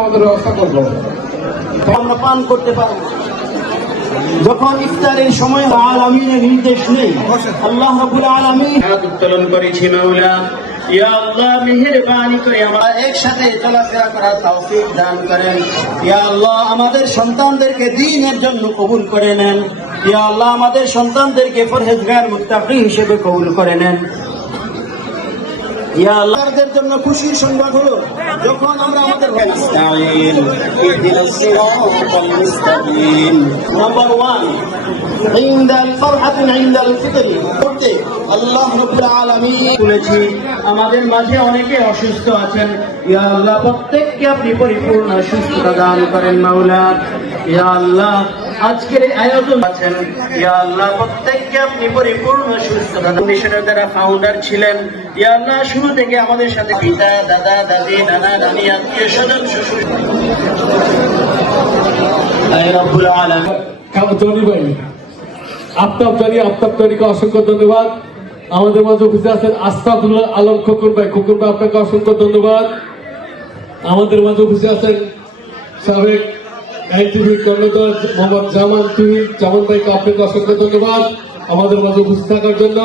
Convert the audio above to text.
আমাদের ব্যবস্থা করবো, আমরা পান করতে পারবো। যখন ইফতারের সময় আলামিনের নির্দেশ নেই, আল্লাহ রাব্বুল আলামিন হাত উত্তোলন করেছি। মাওলা ইয়া আল্লাহ মেহেরবানি করে আমরা একসাথে চলাফেরা করার তৌফিক দান করেন। ইয়া আল্লাহ আমাদের সন্তানদেরকে দ্বীনের জন্য কবুল করে নেন। ইয়া আল্লাহ আমাদের সন্তানদেরকে পরহেজগার মুত্তাকি হিসেবে কবুল করে নেন। ইয়া আল্লাহদের জন্য খুশির সংবাদ হলো যখন আমরা আমাদের নাস্তাইন ইহদিনাস সিরাতাল মুস্তাকিম। নাম্বার 1 ইনদাল ফারহাতুন ইনদাল ফিতর করতে আল্লাহ রাব্বুল আলামিন বলেছি। আমাদের মাঝে অনেকে অসুস্থ আছেন, ইয়া আল্লাহ প্রত্যেককে আপনি পরিপূর্ণ সুস্থতা দান করেন। মাওলা ইয়া আল্লাহ আজকের আয়োজন আছেন, ইয়া আল্লাহ প্রত্যেককে আপনি পরিপূর্ণ সুস্থতা দান। মিশনের যারা ফাউন্ডার ছিলেন, ইয়া আল্লাহ শুরু থেকে আমাদের সাথে পিতা, দাদা, দাদি, নানা, নানি, আত্মীয় স্বজন, শ্বশুর রব্বুল আলামিন ভাই আফতাবকে অসংখ্য ধন্যবাদ। আমাদের মাঝে উপস্থিত আছেন আস্তাদুল্লাহ আলম খোকন ভাই আপনাকে অসংখ্য ধন্যবাদ। আমাদের মাঝে উপস্থিত আছেন সাবেক আইনজীবী কর্ণধার মোহাম্মদ জামান ভাইকে আপনাকে অসংখ্য ধন্যবাদ আমাদের মাঝে উপস্থিত থাকার জন্য।